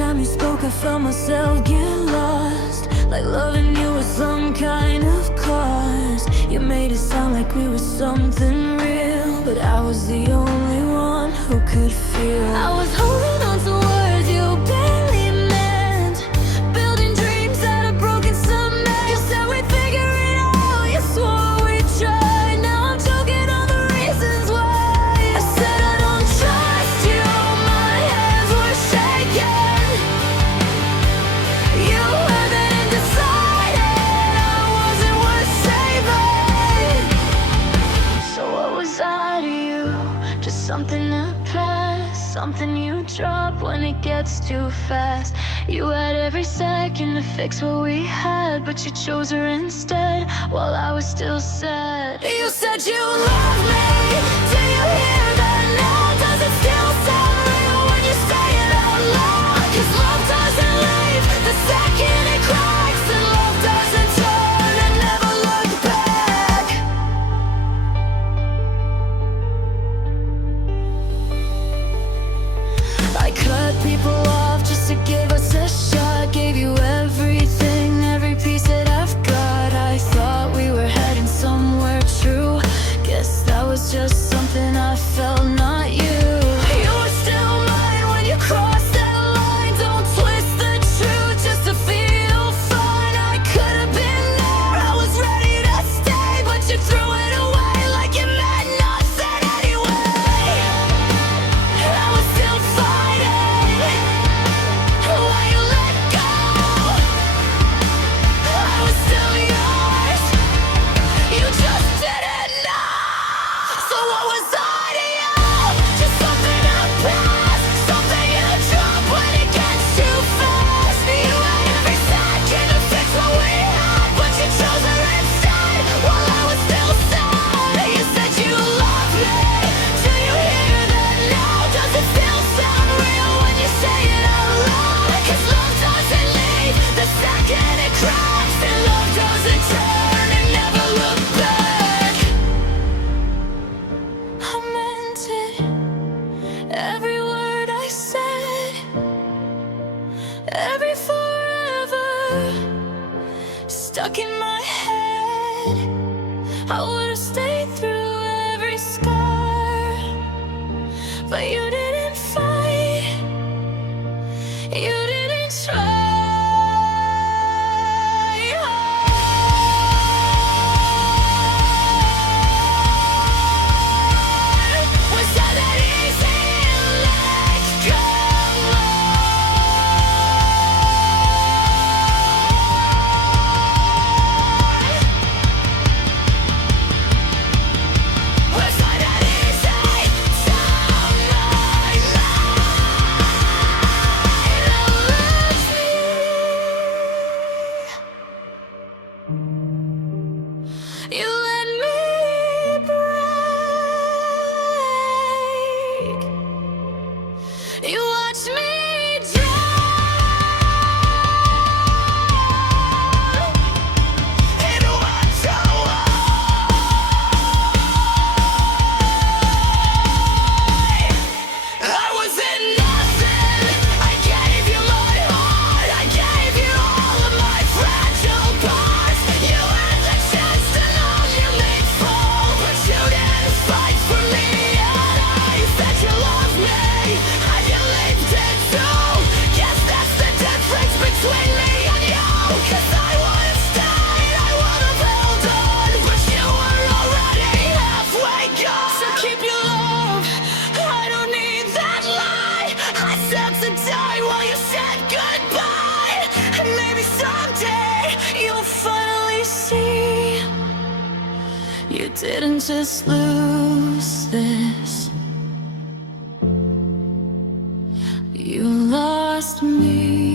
time you spoke, I felt myself get lost, like loving you was some kind of cause. You made it sound like we were something real, but I was the only one who could feel. I was holding on to words you barely meant, building dreams out of broken cement. You said we'd figure it out, you swore we'd try. Now I'm choking on the reasons why. I said I don't trust you, my hands were shaking. You heard that and decided I wasn't worth saving. So what was I to you? Just something to pass, something you drop when it gets too fast. You had every second to fix what we had, but you chose her instead while I was still sad. You said you love me, do you hear that now? Does it still sound real when you say it out loud? 'Cause love doesn't leave the second it cracks, and love doesn't turn and never look back. I cut people off just to give us a shot. Gave you everything, every piece that I've got. I thought we were heading somewhere true. Guess that was just something I felt, not you. You were still mine when you crossed that line. Don't twist the truth just to feel fine. I could have been there, I was ready to stay, but you threw it away like it meant nothing anyway. I was still fighting while you let go. I was still yours, you just didn't know. So what was I to you? Just something to pass, something you drop when it gets too fast. You had every second to fix what we had, but you chose her instead while I was still sad. You said you love me, do you hear that now? Does it still sound real when you say it out loud? 'Cause love doesn't leave the second it cracks, and love doesn't turn and never look back. I meant it, every word I said, every forever stuck in my head. I would've stayed through every scar, but you didn't fight, you didn't try. Was that easy to let go? Was I that easy to you let me break. You watch me drown in what you I was in nothing, I gave you my heart, I gave you all of my fragile parts. You had the chance to know you made fall, but you didn't fight for me at all. You said you loved me, and you lived it too. Guess that's the difference between me and you. 'Cause I would've stayed, I would've held on, but you were already halfway gone. So keep your love, I don't need that lie. I said to die while you said goodbye. And maybe someday you'll finally see you didn't just lose this, you lost me.